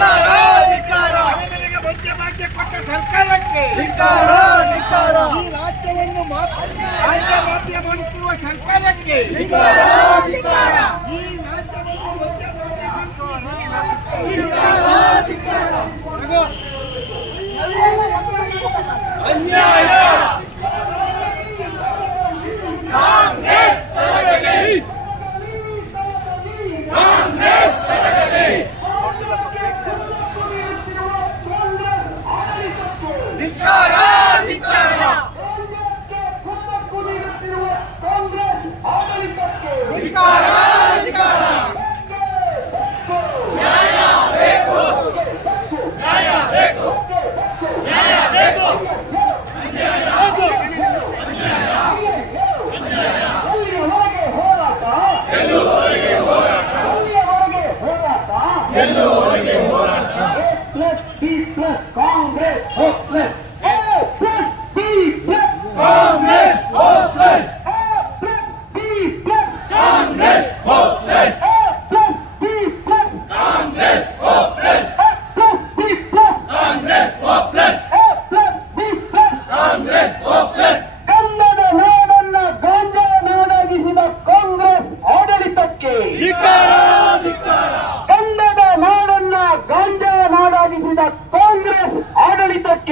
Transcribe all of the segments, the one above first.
ಧಿಕ್ಕಾರ ಧಿಕ್ಕಾರ ಮಹಿಳೆಯರಿಗೆ ಭಾಗ್ಯ ಕೊಟ್ಟ ಸರ್ಕಾರಕ್ಕೆ ಧಿಕ್ಕಾರ ಧಿಕ್ಕಾರ ಈ ರಾಜ್ಯವನ್ನು ರಾಜ್ಯ ಮಾಫಿಯ ಮಾಡುತ್ತಿರುವ ಸರ್ಕಾರಕ್ಕೆ ಧಿಕ್ಕಾರ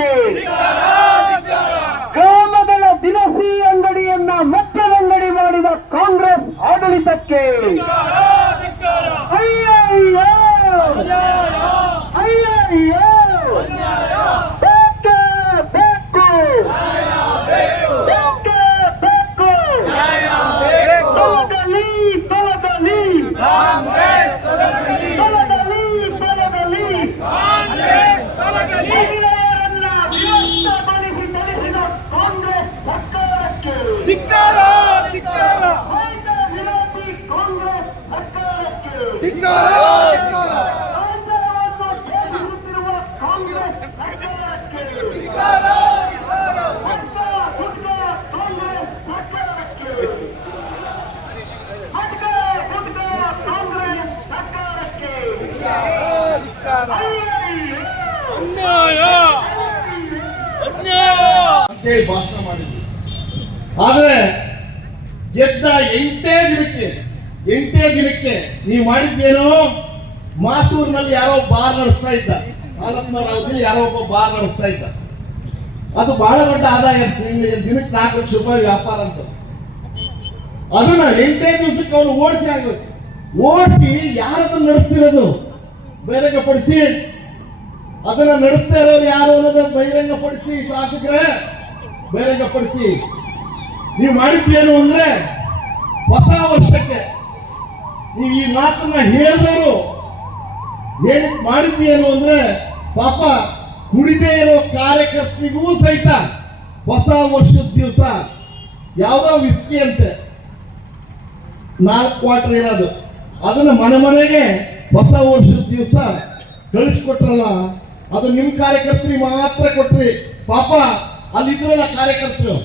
Henrique! ಭಾಷಣ ಮಾಡಿದ್ವಿ ಆದ್ರೆ ಗೆದ್ದ ಎಂಟೇ ದಿನಕ್ಕೆ ಎಂಟೇ ದಿನಕ್ಕೆ ನೀವು ಮಾಡಿದ್ದೇನೋ, ಮಾಸೂರಿನಲ್ಲಿ ಯಾರೋ ಬಾರ್ ನಡೆಸ್ತಾ ಇದ್ದ. ಅವಧಿಯಲ್ಲಿ ಯಾರೋ ಒಬ್ಬ ಬಾರ್ ನಡೆಸ್ತಾ ಇದ್ದ. ಅದು ಬಹಳ ದೊಡ್ಡ ಆದಾಯ ದಿನಕ್ಕೆ ನಾಲ್ಕು ಲಕ್ಷ ರೂಪಾಯಿ ವ್ಯಾಪಾರ ಅಂತ. ಅದನ್ನ ಎಂಟೇ ದಿವಸಕ್ಕೆ ಅವನು ಓಡಿಸಿ ಆಗ್ಬೇಕು ಓಡಿಸಿ ಯಾರದನ್ನ ನಡೆಸ್ತಿರೋದು? ಬಹಿರಂಗಪಡಿಸಿ. ಅದನ್ನ ನಡೆಸ್ತಾ ಇರೋರು ಯಾರು ಅನ್ನೋದನ್ನ ಬಹಿರಂಗಪಡಿಸಿ, ಶಾಸಕರೇ. ಬಹಿರಂಗಪಡಿಸಿ. ನೀವು ಮಾಡಿದ್ದೇನು ಅಂದ್ರೆ ಹೊಸ ವರ್ಷಕ್ಕೆ ನೀವು ಈ ಮಾತನ್ನ ಹೇಳಿದವರು ಹೇಳಿ ಏನು ಅಂದ್ರೆ ಪಾಪ ಕುಡಿದೇ ಇರೋ ಕಾರ್ಯಕರ್ತಿಗೂ ಸಹಿತ ಹೊಸ ವರ್ಷದ ದಿವಸ ಯಾವುದೋ ವಿಸ್ಕಿ ಅಂತೆ. ನಾಲ್ಕು ಕ್ವಾರ್ಟರ್ ಇರೋದು ಅದನ್ನ ಮನೆ ಮನೆಗೆ ಹೊಸ ವರ್ಷದ ದಿವಸ ಕಳಿಸ್ಕೊಟ್ರಲ್ಲ, ಅದು ನಿಮ್ಮ ಕಾರ್ಯಕರ್ತರಿ ಮಾತ್ರ ಕೊಟ್ರಿ. ಪಾಪ ಅಲ್ಲಿದ್ರಲ್ಲ ಕಾರ್ಯಕರ್ತರು.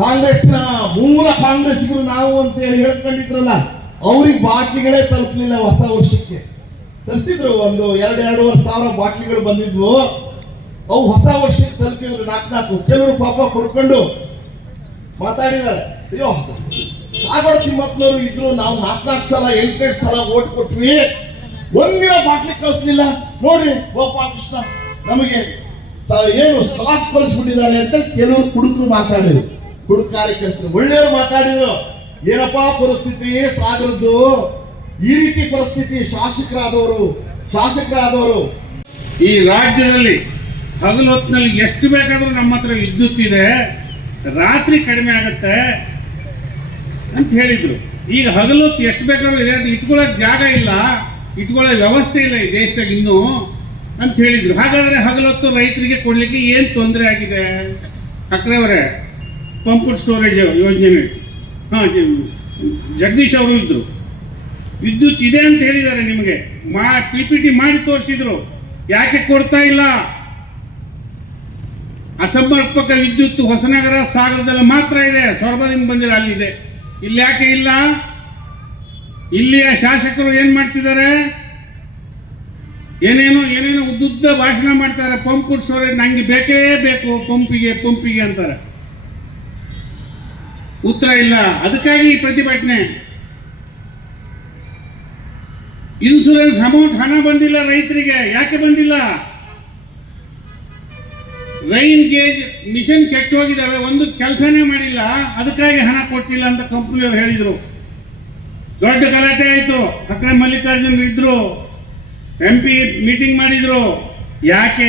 ಕಾಂಗ್ರೆಸ್ನ ಮೂಲ ಕಾಂಗ್ರೆಸ್ಗಳು ನಾವು ಅಂತ ಹೇಳಿ ಹೇಳ್ಕೊಂಡಿದ್ರಲ್ಲ ಅವ್ರಿಗೆ ಬಾಟ್ಲಿಗಳೇ ತಲುಪಲಿಲ್ಲ ಹೊಸ ವರ್ಷಕ್ಕೆ. ತರಿಸಿದ್ರು ಒಂದು ಎರಡು ಎರಡೂವರೆ ಸಾವಿರ ಬಾಟ್ಲಿಗಳು ಬಂದಿದ್ವು. ಅವು ಹೊಸ ವರ್ಷಕ್ಕೆ ತಲುಪಿದ್ರು ನಾಲ್ಕು ನಾಲ್ಕು ಕೆಲವರು ಪಾಪ ಕೊಡ್ಕೊಂಡು ಮಾತಾಡಿದ್ದಾರೆ. ಅಯ್ಯೋ, ಸಾಗರ ತಿಮ್ಮಪ್ಪನವರು ಇದ್ರು, ನಾವು ನಾಲ್ಕು ನಾಲ್ಕು ಸಲ, ಎಂಟೆಂಟು ಸಲ ಓಟ್ ಕೊಟ್ವಿ. ಒಂದಿನ ಬಾಟ್ಲಿ ಕಳಿಸ್ಲಿಲ್ಲ. ನೋಡ್ರಿ, ಗೋಪಾಲಕೃಷ್ಣ, ನಮಗೆ ಏನು ಸ್ಕಾಚ್ ಕಳಿಸ್ಬಿಟ್ಟಿದ್ದಾನೆ ಅಂತ ಕೆಲವರು ಕುಡುಕರು ಮಾತಾಡಿದ್ರು. ಕುಡುಕ ಕಾರ್ಯಕರ್ತರು ಒಳ್ಳೆಯವರು ಮಾತಾಡಿದ್ರು. ಏನಪ್ಪಾ ಪರಿಸ್ಥಿತಿ? ಸಾಗರದ್ದು ಈ ರೀತಿ ಪರಿಸ್ಥಿತಿ ಶಾಸಕರಾದವರು ಶಾಸಕರಾದವರು. ಈ ರಾಜ್ಯದಲ್ಲಿ ಹಗಲು ಹೊತ್ತಿನಲ್ಲಿ ಎಷ್ಟು ಬೇಕಾದರೂ ನಮ್ಮ ಹತ್ರ ವಿದ್ಯುತ್ ಇದೆ, ರಾತ್ರಿ ಕಡಿಮೆ ಆಗುತ್ತೆ ಅಂತ ಹೇಳಿದ್ರು. ಈಗ ಹಗಲು ಹೊತ್ತು ಎಷ್ಟು ಬೇಕಾದ್ರೂ ಇದೆ ಇಟ್ಕೊಳ್ಳೋಕೆ ಜಾಗ ಇಲ್ಲ, ಇಟ್ಕೊಳ್ಳೋ ವ್ಯವಸ್ಥೆ ಇಲ್ಲ ಈ ದೇಶದಾಗ ಇನ್ನೂ ಅಂತ ಹೇಳಿದ್ರು. ಹಾಗಾದರೆ ಹಗಲೊತ್ತು ರೈತರಿಗೆ ಕೊಡ್ಲಿಕ್ಕೆ ಏನು ತೊಂದರೆ ಆಗಿದೆ? ಅಕ್ರೆ ಅವರೇ ಪಂಪ್ ಸ್ಟೋರೇಜ್ ಯೋಜನೆ ಹಾಂ ಜಗದೀಶ್ ಅವರು ಇದ್ದರು ವಿದ್ಯುತ್ ಇದೆ ಅಂತ ಹೇಳಿದ್ದಾರೆ ನಿಮಗೆ. ಮಾ ಪಿ ಪಿ ಟಿ ಮಾಡಿ ತೋರಿಸಿದ್ರು. ಯಾಕೆ ಕೊಡ್ತಾ ಇಲ್ಲ? ಅಸಮರ್ಪಕ ವಿದ್ಯುತ್ ಹೊಸನಗರ ಸಾಗರದಲ್ಲಿ ಮಾತ್ರ ಇದೆ. ಸೊರಬದಿಂದ ಬಂದಿರ ಅಲ್ಲಿದೆ. ಇಲ್ಲಿ ಯಾಕೆ ಇಲ್ಲ? ಇಲ್ಲಿಯ ಶಾಸಕರು ಏನ್ ಮಾಡ್ತಿದ್ದಾರೆ? ಏನೇನೋ ಏನೇನೋ ಉದ್ದುದ್ದ ಭಾಷಣ ಮಾಡ್ತಾರೆ. ಪಂಪ್ ಕುಡಿಸೋರೆ ನಂಗೆ ಬೇಕೇ ಬೇಕು. ಪಂಪಿಗೆ ಪಂಪಿಗೆ ಅಂತಾರೆ. ಉತ್ತರ ಇಲ್ಲ. ಅದಕ್ಕಾಗಿ ಈ ಪ್ರತಿಭಟನೆ. ಇನ್ಸೂರೆನ್ಸ್ ಅಮೌಂಟ್ ಹಣ ಬಂದಿಲ್ಲ ರೈತರಿಗೆ. ಯಾಕೆ ಬಂದಿಲ್ಲ? ರೈನ್ ಗೇಜ್ ಮಿಷನ್ ಕೆಟ್ಟು ಹೋಗಿದ್ದಾವೆ. ಒಂದು ಕೆಲಸನೇ ಮಾಡಿಲ್ಲ. ಅದಕ್ಕಾಗಿ ಹಣ ಕೊಟ್ಟಿಲ್ಲ ಅಂತ ಕಂಪ್ನಿಯವರು ಹೇಳಿದರು. ದೊಡ್ಡ ಗಲಾಟೆ ಆಯಿತು. ಅಕ್ರಮ್ ಮಲ್ಲಿಕಾರ್ಜುನ್ ಇದ್ರು. ಎಂ ಪಿ ಮೀಟಿಂಗ್ ಮಾಡಿದ್ರು. ಯಾಕೆ?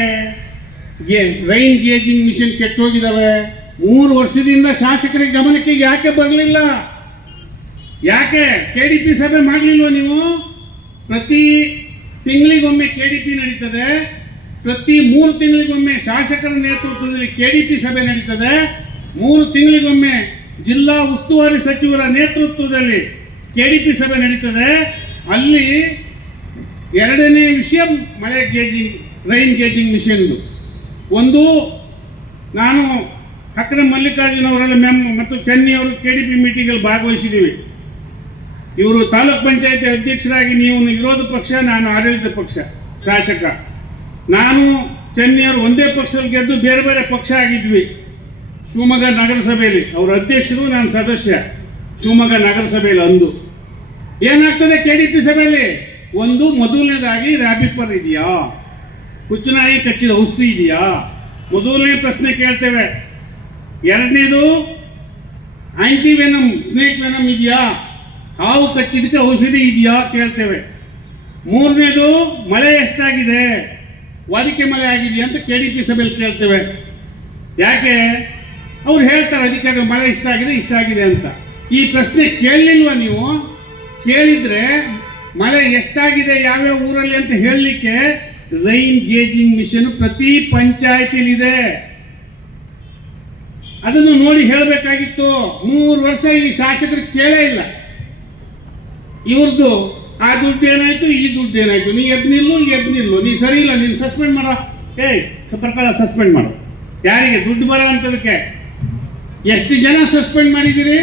ರೈನ್ ಗೇಜಿಂಗ್ ಮಿಷನ್ ಕೆಟ್ಟು ಹೋಗಿದಾವೆ ಮೂರು ವರ್ಷದಿಂದ ಶಾಸಕರಿಗೆ ಗಮನಕ್ಕೆ ಯಾಕೆ ಬರಲಿಲ್ಲ? ಯಾಕೆ ಕೆ ಡಿ ಪಿ ಸಭೆ ಮಾಡಲಿಲ್ವ ನೀವು? ಪ್ರತಿ ತಿಂಗಳಿಗೊಮ್ಮೆ ಕೆ ಡಿ ಪಿ ನಡೀತದೆ. ಪ್ರತಿ ಮೂರು ತಿಂಗಳಿಗೊಮ್ಮೆ ಶಾಸಕರ ನೇತೃತ್ವದಲ್ಲಿ ಕೆ ಡಿ ಪಿ ಸಭೆ ನಡೀತದೆ. ಮೂರು ತಿಂಗಳಿಗೊಮ್ಮೆ ಜಿಲ್ಲಾ ಉಸ್ತುವಾರಿ ಸಚಿವರ ನೇತೃತ್ವದಲ್ಲಿ ಕೆ ಡಿ ಪಿ ಸಭೆ ನಡೀತದೆ. ಅಲ್ಲಿ ಎರಡನೇ ವಿಷಯ ಮಳೆ ಗೇಜಿಂಗ್ ರೈನ್ ಗೇಜಿಂಗ್ ಮಿಷನ್ದು ಒಂದು, ನಾನು ಅಕ್ರಮ್ ಮಲ್ಲಿಕಾರ್ಜುನ್ ಅವರೆಲ್ಲ ಮೆಮ್ ಮತ್ತು ಚೆನ್ನಿ ಅವರು ಕೆ ಡಿ ಪಿ ಮೀಟಿಂಗಲ್ಲಿ ಭಾಗವಹಿಸಿದ್ದೀವಿ. ಇವರು ತಾಲೂಕ್ ಪಂಚಾಯತಿ ಅಧ್ಯಕ್ಷರಾಗಿ ನೀವು ವಿರೋಧ ಪಕ್ಷ, ನಾನು ಆಡಳಿತ ಪಕ್ಷ, ಶಾಸಕ. ನಾನು ಚೆನ್ನಿಯವರು ಒಂದೇ ಪಕ್ಷದಲ್ಲಿ ಗೆದ್ದು ಬೇರೆ ಬೇರೆ ಪಕ್ಷ ಆಗಿದ್ವಿ. ಶಿವಮೊಗ್ಗ ನಗರಸಭೆಯಲ್ಲಿ. ಅವರ ಅಧ್ಯಕ್ಷರು ನಾನು ಸದಸ್ಯ. ಶಿವಮೊಗ್ಗ ನಗರಸಭೆಯಲ್ಲಿ ಅಂದು. ಏನಾಗ್ತದೆ ಕೆ ಡಿ ಪಿ ಸಭೆಯಲ್ಲಿ? ಒಂದು, ಮೊದಲನೇದಾಗಿ ರ್ಯಾಬಿಪರ್ ಇದೆಯಾ? ಕುಚ್ಚನಾಯಿ ಕಚ್ಚಿದ ಔಷಧಿ ಇದೆಯಾ? ಮೊದಲನೇ ಪ್ರಶ್ನೆ ಕೇಳ್ತೇವೆ. ಎರಡನೇದು ಆಂಟಿ ವೆನಮ್ ಸ್ನೇಕ್ ವೆನಮ್ ಇದೆಯಾ? ಹಾವು ಕಚ್ಚಿದಕ್ಕೆ ಔಷಧಿ ಇದೆಯಾ ಕೇಳ್ತೇವೆ. ಮೂರನೇದು, ಮಳೆ ಎಷ್ಟಾಗಿದೆ? ವಾಡಿಕೆ ಮಳೆ ಆಗಿದೆಯಾ ಅಂತ ಕೆ ಡಿ ಪಿ ಸಭೆಯಲ್ಲಿ ಕೇಳ್ತೇವೆ. ಯಾಕೆ? ಅವ್ರು ಹೇಳ್ತಾರೆ ಅಧಿಕಾರಿ ಮಳೆ ಇಷ್ಟ ಆಗಿದೆ ಇಷ್ಟ ಆಗಿದೆ ಅಂತ. ಈ ಪ್ರಶ್ನೆ ಕೇಳಲಿಲ್ವ ನೀವು? ಕೇಳಿದ್ರೆ ಮಳೆ ಎಷ್ಟಾಗಿದೆ, ಯಾವ್ಯಾವ ಊರಲ್ಲಿ ಅಂತ ಹೇಳಲಿಕ್ಕೆ ರೈನ್ ಗೇಜಿಂಗ್ ಮಿಷನ್ ಪ್ರತಿ ಪಂಚಾಯತಿಲಿದೆ ಅದನ್ನು ನೋಡಿ ಹೇಳಬೇಕಾಗಿತ್ತು. ಮೂರು ವರ್ಷ ಈ ಶಾಸಕರು ಕೇಳೇ ಇಲ್ಲ. ಇವ್ರದ್ದು ಆ ದುಡ್ಡು ಏನಾಯ್ತು, ಈ ದುಡ್ಡು ಏನಾಯ್ತು? ನೀ ಎದ್ ನಿಲ್ಲು ಎದ್ ನಿಲ್ಲು. ನೀ ಸರಿ ಇಲ್ಲ, ನೀನು ಸಸ್ಪೆಂಡ್ ಮಾಡೋ. ಏಯ್ ಪ್ರಕಾರ ಸಸ್ಪೆಂಡ್ ಮಾಡು. ಯಾರಿಗೆ? ದುಡ್ಡು ಬರೋ ಅದಕ್ಕೆ ಎಷ್ಟು ಜನ ಸಸ್ಪೆಂಡ್ ಮಾಡಿದ್ದೀರಿ?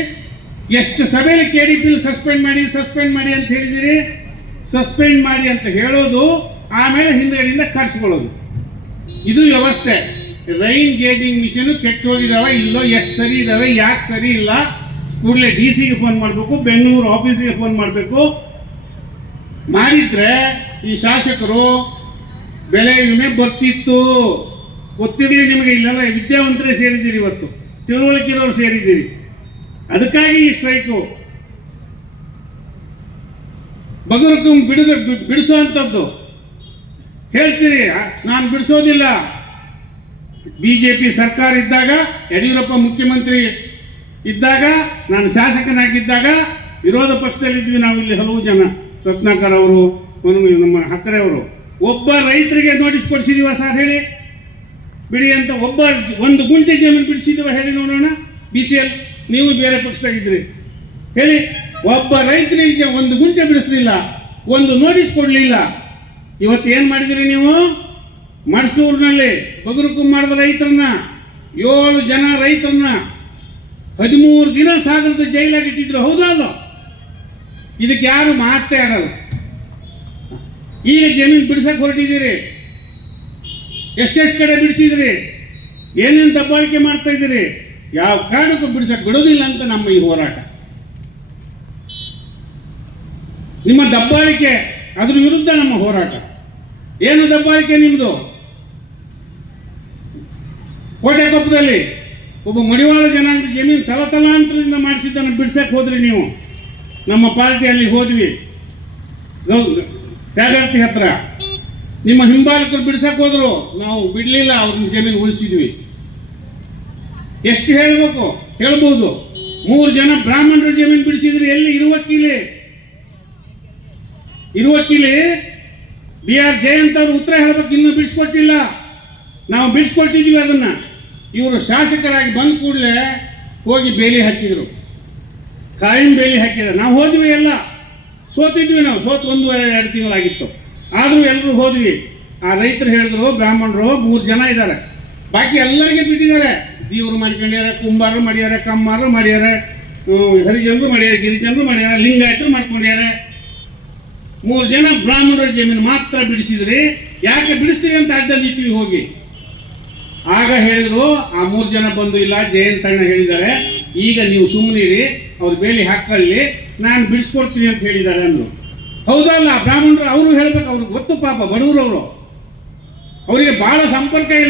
ಎಷ್ಟು ಸಭೆಯಲ್ಲಿ ಕೆ ಡಿ ಸಸ್ಪೆಂಡ್ ಮಾಡಿ ಸಸ್ಪೆಂಡ್ ಮಾಡಿ ಅಂತ ಹೇಳಿದಿರಿ ಸಸ್ಪೆಂಡ್ ಮಾಡಿ ಅಂತ ಹೇಳೋದು, ಆಮೇಲೆ ಹಿಂದೆಗಡೆಯಿಂದ ಕರ್ಸ್ಕೊಳ್ಳೋದು. ಇದು ವ್ಯವಸ್ಥೆ. ರೈನ್ ಗೇಜಿಂಗ್ ಮಿಷನ್ ಕೆಟ್ಟು ಹೋಗಿದಾವೆ, ಇಲ್ಲೋ ಎಷ್ಟು ಸರಿ ಇದಾವೆ, ಯಾಕೆ ಸರಿ ಇಲ್ಲ, ಕೂಡಲೇ ಡಿ ಸಿಗೆ ಫೋನ್ ಮಾಡಬೇಕು, ಬೆಂಗಳೂರು ಆಫೀಸಿಗೆ ಫೋನ್ ಮಾಡಬೇಕು. ಮಾಡಿದ್ರೆ ಈ ಶಾಸಕರು ಬೆಲೆ ವಿಮೆ ಬರ್ತಿತ್ತು. ಗೊತ್ತಿರಲಿ ನಿಮಗೆ ಇಲ್ಲೆಲ್ಲ ವಿದ್ಯಾವಂತರೇ ಸೇರಿದ್ದೀರಿ ಇವತ್ತು. ತಿಳುವಳಿಕೆ ಇರೋರು ಸೇರಿದ್ದೀರಿ. ಅದಕ್ಕಾಗಿ ಈ ಸ್ಟ್ರೈಕು ಬಗರಕು ಬಿಡುಗ ಬಿಡಿಸುವಂಥದ್ದು ಹೇಳ್ತೀರಿ ನಾನು ಬಿಡಿಸೋದಿಲ್ಲ. ಬಿಜೆಪಿ ಸರ್ಕಾರ ಇದ್ದಾಗ, ಯಡಿಯೂರಪ್ಪ ಮುಖ್ಯಮಂತ್ರಿ ಇದ್ದಾಗ, ನಾನು ಶಾಸಕನಾಗಿದ್ದಾಗ, ವಿರೋಧ ಪಕ್ಷದಲ್ಲಿದ್ವಿ ನಾವು ಇಲ್ಲಿ ಹಲವು ಜನ. ರತ್ನಾಕರ್ ಅವರು ನಮ್ಮ ಹಕ್ಕರೆ ಅವರು. ಒಬ್ಬ ರೈತರಿಗೆ ನೋಟಿಸ್ ಕೊಡಿಸಿದೀವ ಸರ್ ಹೇಳಿ? ಬಿಡಿ ಅಂತ ಒಬ್ಬ ಒಂದು ಗುಂಟೆ ಜಮೀನು ಬಿಡಿಸಿದೀವ ಹೇಳಿ ನೋಡೋಣ. ಬಿ ಸಿ ಎಲ್ ನೀವು ಬೇರೆ ಪಕ್ಷದಾಗಿದ್ರಿ ಹೇಳಿ, ಒಬ್ಬ ರೈತರಿಗೆ ಒಂದು ಗುಂಟೆ ಬಿಡಿಸಲಿಲ್ಲ, ಒಂದು ನೋಟಿಸ್ ಕೊಡಲಿಲ್ಲ. ಇವತ್ತು ಏನು ಮಾಡಿದಿರಿ ನೀವು? ಮಡ್ಸೂರಿನಲ್ಲಿ ಬಗರುಕು ಮಾಡಿದ ರೈತರನ್ನ ಏಳು ಜನ ರೈತರನ್ನ ಹದಿಮೂರು ದಿನ ಸಾಗರದ ಜೈಲಾಗಿ ಇಟ್ಟಿದ್ರು ಹೌದಾ ಅಲ್ಲ ಇದಕ್ಕೆ ಯಾರು ಮಾತೇ ಆಡಲ್ಲ. ಈಗ ಜಮೀನು ಬಿಡಿಸಕ್ಕೆ ಹೊರಟಿದ್ದೀರಿ. ಎಷ್ಟೆಷ್ಟು ಕಡೆ ಬಿಡಿಸಿದಿರಿ? ಏನೇನು ದಬ್ಬಾಳಿಕೆ ಮಾಡ್ತಾ ಇದ್ದೀರಿ? ಯಾವ ಕಾರಣಕ್ಕೂ ಬಿಡಿಸಕ್ಕೆ ಬಿಡೋದಿಲ್ಲ ಅಂತ ನಮ್ಮ ಈ ಹೋರಾಟ. ನಿಮ್ಮ ದಬ್ಬಾಳಿಕೆ ಅದ್ರ ವಿರುದ್ಧ ನಮ್ಮ ಹೋರಾಟ. ಏನು ದಬ್ಬಾಳಿಕೆ ನಿಮ್ಮದು ಕೋಟೆಕೊಪ್ಪದಲ್ಲಿ ಒಬ್ಬ ಮಡಿವಾಳ ಜನಾಂಗ ಜಮೀನು ತಲತಲಾಂತರದಿಂದ ಮಾಡಿಸಿದ್ದನ್ನು ಬಿಡ್ಸಕ್ಕೆ ಹೋದ್ರಿ ನೀವು. ನಮ್ಮ ಪಾರ್ಟಿಯಲ್ಲಿ ಹೋದ್ವಿ. ತ್ಯಾಗರ್ತಿ ಹತ್ರ. ನಿಮ್ಮ ಹಿಂಬಾಲಕರು ಬಿಡ್ಸಕ್ಕೆ ಹೋದ್ರು. ನಾವು ಬಿಡಲಿಲ್ಲ, ಅವ್ರನ್ನ ಜಮೀನು ಉಳಿಸಿದ್ವಿ. ಎಷ್ಟು ಹೇಳಬೇಕು? ಹೇಳ್ಬೋದು. ಮೂರು ಜನ ಬ್ರಾಹ್ಮಣರ ಜಮೀನು ಬಿಡಿಸಿದ್ರಿ ಎಲ್ಲಿ? ಇರುವಕ್ಕಿಲಿ. ಇರುವಕ್ಕಿಲಿ ಬಿ ಆರ್ ಜಯಂತ್ ಅವರು ಉತ್ತರ ಹೇಳ್ಬೇಕು, ಇನ್ನೂ ಬಿಡಿಸ್ಕೊಟ್ಟಿಲ್ಲ. ನಾವು ಬಿಡಿಸ್ಕೊಟ್ಟಿದ್ವಿ ಅದನ್ನ. ಇವರು ಶಾಸಕರಾಗಿ ಬಂದ ಕೂಡಲೇ ಹೋಗಿ ಬೇಲಿ ಹಾಕಿದ್ರು. ಕಾಯಂ ಬೇಲಿ ಹಾಕಿದ್ರು. ನಾವು ಹೋದ್ವಿ ಎಲ್ಲ. ಸೋತಿದ್ವಿ ನಾವು. ಸೋತು ಒಂದೂವರೆ, ಎರಡು ತಿಂಗಳಾಗಿತ್ತು. ಆದರೂ ಎಲ್ಲರೂ ಹೋದ್ವಿ. ಆ ರೈತರು ಹೇಳಿದ್ರು ಬ್ರಾಹ್ಮಣರು ಮೂರು ಜನ ಇದ್ದಾರೆ. ಬಾಕಿ ಎಲ್ಲರಿಗೆ ಬಿಟ್ಟಿದ್ದಾರೆ. ದೇವರು ಮಾಡ್ಕೊಂಡ್ಯಾರ, ಕುಂಬಾರರು ಮಾಡ್ಯಾರ, ಕಮ್ಮಾರರು ಮಾಡ್ಯಾರ ಹರಿಜನರು ಮಾಡ್ಯಾರ, ಗಿರಿಜನರು ಮಾಡ್ಯಾರ, ಲಿಂಗಾಯತರು ಮಾಡ್ಕೊಂಡ್ಯಾರ. ಮೂರು ಜನ ಬ್ರಾಹ್ಮಣರ ಜಮೀನು ಮಾತ್ರ ಬಿಡಿಸಿದ್ರಿ. ಯಾಕೆ ಬಿಡಿಸ್ತೀರಿ ಅಂತ ಅಡ್ಡ ನಿಂತೀವಿ ಹೋಗಿ. ಆಗ ಹೇಳಿದ್ರು, ಆ ಮೂರು ಜನ ಬಂದು, ಇಲ್ಲ ಜಯಂತಣ್ಣ ಹೇಳಿದ್ದಾರೆ. ಈಗ ನೀವು ಸುಮ್ಮನಿರಿ ಅವ್ರ ಬೇಲಿ ಹಾಕಲ್ಲಿ, ನಾನು ಬಿಡಿಸ್ಕೊಡ್ತೀನಿ ಅಂತ ಹೇಳಿದ್ದಾರೆ ಅಂದ್ರು. ಹೌದಲ್ಲ, ಬ್ರಾಹ್ಮಣರು, ಅವರು ಹೇಳ್ಬೇಕು, ಅವ್ರಿಗೆ ಗೊತ್ತು ಪಾಪ ಬಡವರು ಅವರು ಅವರಿಗೆ ಬಹಳ ಸಂಪರ್ಕ ಇಲ್ಲ.